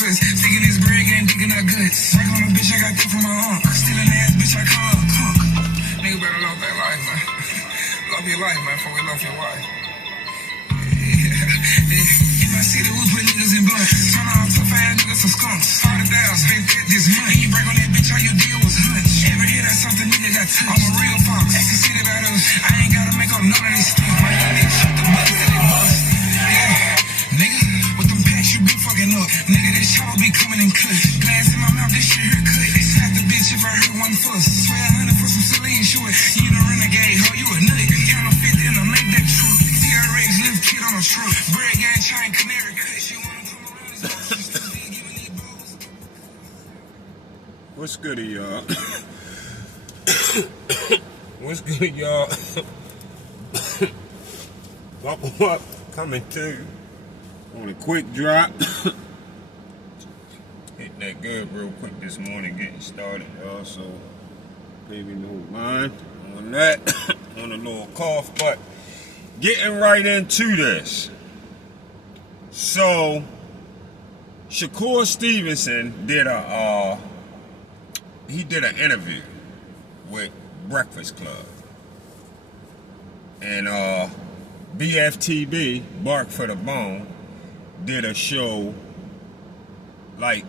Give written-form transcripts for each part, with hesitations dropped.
sweats. Thinking this bread ain't digging her guts. Like on a bitch, I got that from my aunt. Still an ass bitch, I call her cook. Nigga better love that life, man. Love your life, man, before we love your wife. In my city, we put niggas in blunts. Turn on tough ass niggas some skunks. 40,000, spent that this month. You break on that bitch, all you deal was hunch. Every hit that's something nigga got touched. I'm a real fox. Ask the city about us. I ain't gotta make up none of these stuff. My young nigga shot the bus till they bust. Yeah, nigga, with them packs you been fucking up. Nigga, this chopper be coming in clutch. Glass in my mouth, this shit here cut. They slapped the bitch if I heard one fuss. 1200 for some Celine shorts. You the renegade, ho, you a nut. Count on 50 and I'll make that true. TRX lift kid on a stroke. Bread gang chain canary cut. She wanna come around this house. She still be giving these blows. What's good, y'all? What's good, y'all? Buckle up, coming to on a quick drop. Hit that good real quick this morning, getting started, y'all. So maybe no mind on that, on a little cough, but getting right into this. So Shakur Stevenson did an interview with Breakfast Club, and BFTB, Bark for the Bone, did a show like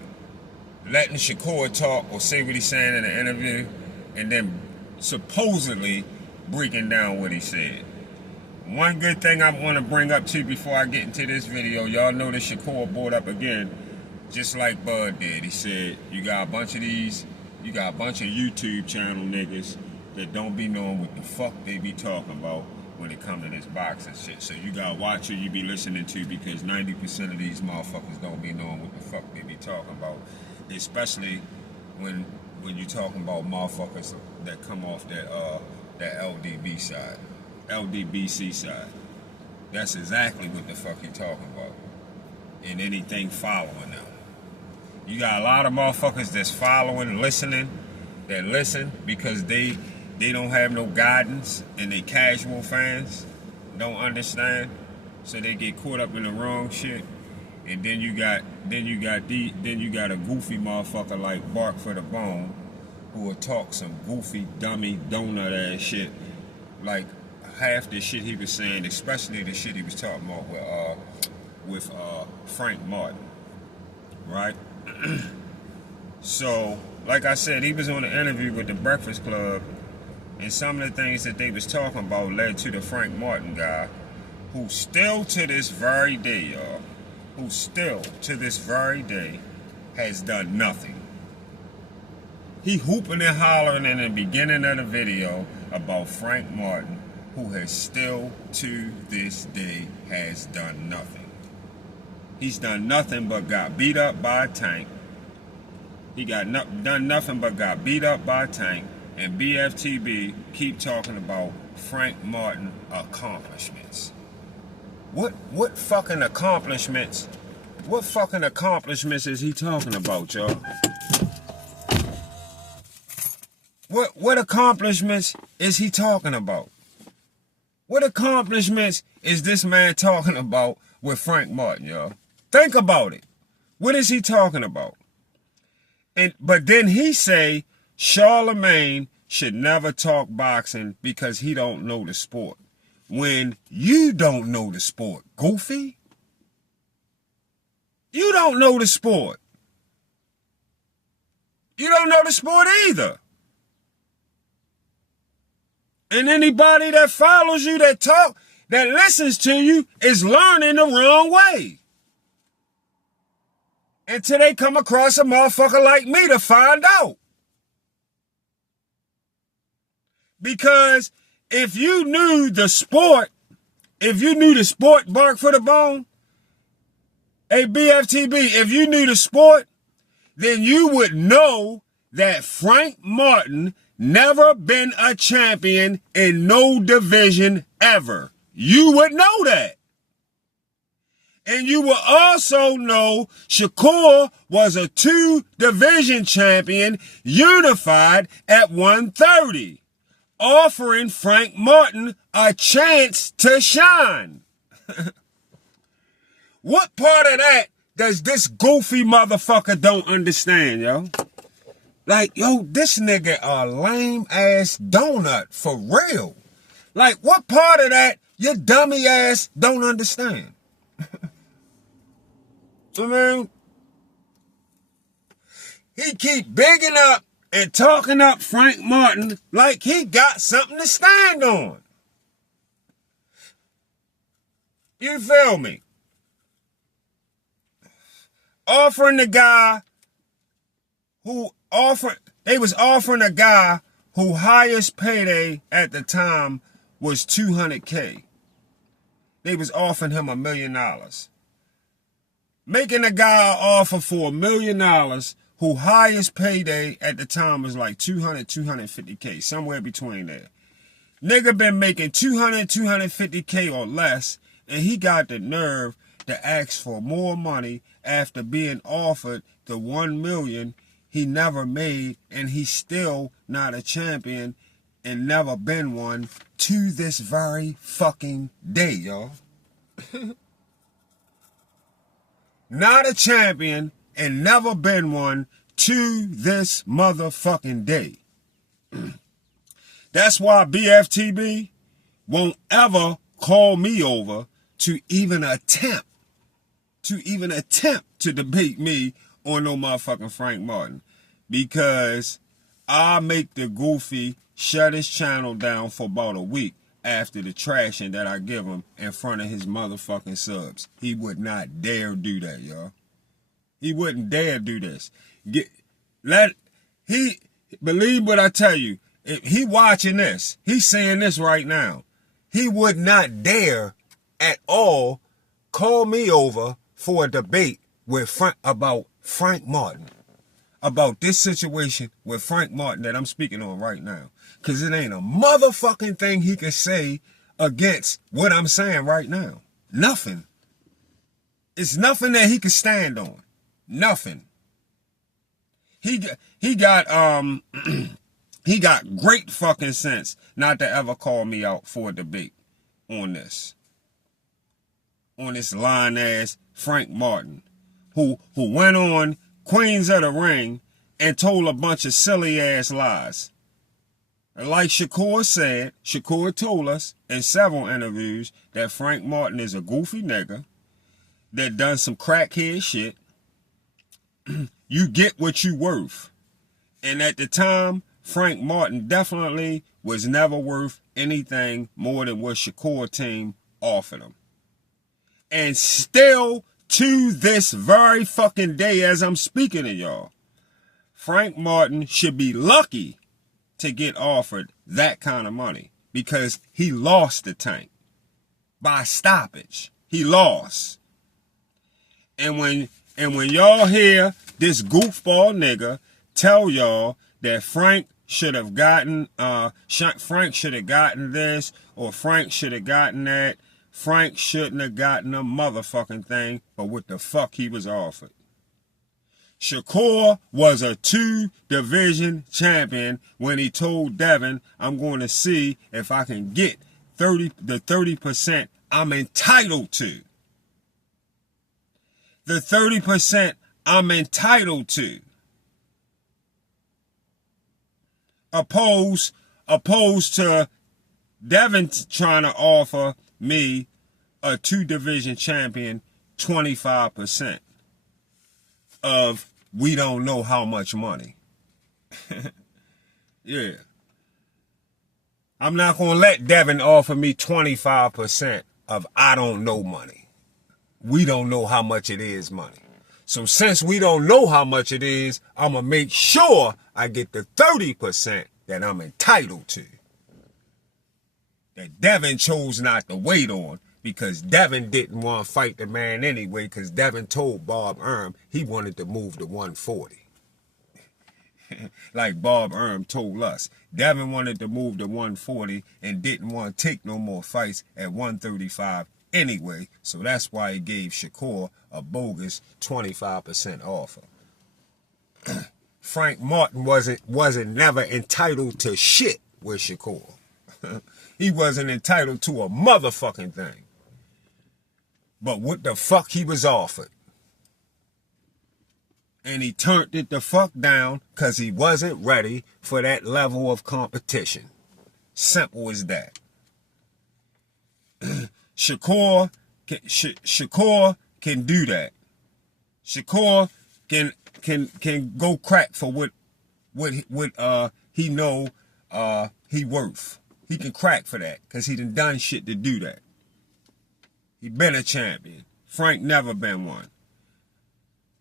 letting Shakur talk or say what he's saying in the interview, and then supposedly breaking down what he said. One good thing I want to bring up too before I get into this video, y'all know that Shakur brought up again, just like Bud did. He said, you got a bunch of YouTube channel niggas that don't be knowing what the fuck they be talking about when it come to this boxing shit. So you gotta watch who you be listening to, because 90% of these motherfuckers don't be knowing what the fuck they be talking about. Especially when you talking about motherfuckers that come off that LDBC side. That's exactly what the fuck you talking about. And anything following them. You got a lot of motherfuckers that's following, listening, that listen because they don't have no guidance, and they casual fans don't understand, so they get caught up in the wrong shit. And then you got a goofy motherfucker like Bark for the Bone, who will talk some goofy, dummy, donut ass shit. Like half the shit he was saying, especially the shit he was talking about with Frank Martin, right? So, like I said, he was on an interview with the Breakfast Club, and some of the things that they was talking about led to the Frank Martin guy, who still to this very day, y'all, has done nothing. He hooping and hollering in the beginning of the video about Frank Martin, who has still to this day has done nothing. He's done nothing but got beat up by a tank. He done nothing but got beat up by a tank. And BFTB keep talking about Frank Martin accomplishments. What fucking accomplishments? What fucking accomplishments is he talking about, y'all? What accomplishments is he talking about? What accomplishments is this man talking about with Frank Martin, y'all? Think about it. What is he talking about? But then he say Charlemagne should never talk boxing because he don't know the sport. When you don't know the sport, goofy. You don't know the sport. You don't know the sport either. And anybody that follows you, that listens to you, is learning the wrong way. Until they come across a motherfucker like me to find out. Because if you knew the sport, Bark for the Bone, hey BFTB, if you knew the sport, then you would know that Frank Martin never been a champion in no division ever. You would know that. And you will also know Shakur was a 2-division champion, unified at 130, offering Frank Martin a chance to shine. What part of that this goofy motherfucker don't understand, yo. Like, yo, this nigga a lame ass donut for real. Like, what part of that your dummy ass don't understand? I mean, he keep bigging up and talking up Frank Martin like he got something to stand on. You feel me? Offering the guy they was offering a guy who highest payday at the time was $200K. They was offering him $1 million. Making a guy offer for $1 million who highest payday at the time was like 250K, somewhere between there. Nigga been making 250K or less, and he got the nerve to ask for more money after being offered the $1 million he never made, and he's still not a champion and never been one to this very fucking day, y'all. Not a champion and never been one to this motherfucking day. That's why BFTB won't ever call me over to even attempt to debate me on no motherfucking Frank Martin, because I make the goofy shut his channel down for about a week after the trashing that I give him in front of his motherfucking subs. He would not dare do that, y'all. He wouldn't dare do this. Believe what I tell you. If he watching this, he's saying this right now. He would not dare at all call me over for a debate with about Frank Martin, about this situation with Frank Martin that I'm speaking on right now. Because it ain't a motherfucking thing he can say against what I'm saying right now. Nothing. It's nothing that he can stand on. Nothing. He got he got great fucking sense not to ever call me out for a debate on this. On this lying ass Frank Martin, who went on Queens of the Ring and told a bunch of silly ass lies. Like Shakur told us in several interviews that Frank Martin is a goofy nigga that done some crackhead shit. You get what you worth. And at the time, Frank Martin definitely was never worth anything more than what Shakur team offered him. And still to this very fucking day as I'm speaking to y'all, Frank Martin should be lucky to get offered that kind of money, because he lost the tank by stoppage. He lost. And when y'all hear this goofball nigga tell y'all that Frank should have gotten this, or Frank should have gotten that, Frank shouldn't have gotten a motherfucking thing but what the fuck he was offered. Shakur was a 2-division champion when he told Devin, I'm going to see if I can get the 30% I'm entitled to. The 30% I'm entitled to. Opposed to Devin trying to offer me, a 2-division champion, 25% of we don't know how much money. Yeah. I'm not going to let Devin offer me 25% of I don't know money. We don't know how much it is money. So since we don't know how much it is, I'm going to make sure I get the 30% that I'm entitled to. That Devin chose not to wait on, because Devin didn't want to fight the man anyway, because Devin told Bob Erm he wanted to move to 140. Like Bob Erm told us. Devin wanted to move to 140 and didn't want to take no more fights at 135 anyway, so that's why he gave Shakur a bogus 25% offer. Frank Martin wasn't never entitled to shit with Shakur. He wasn't entitled to a motherfucking thing. But what the fuck he was offered? And he turned it the fuck down because he wasn't ready for that level of competition. Simple as that. Shakur can do that. Shakur can go crack for what he know he worth. He can crack for that because he done shit to do that. He been a champion. Frank never been one.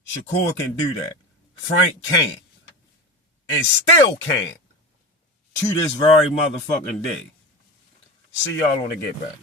Shakur can do that. Frank can't. And still can't. To this very motherfucking day. See y'all on the Get Back.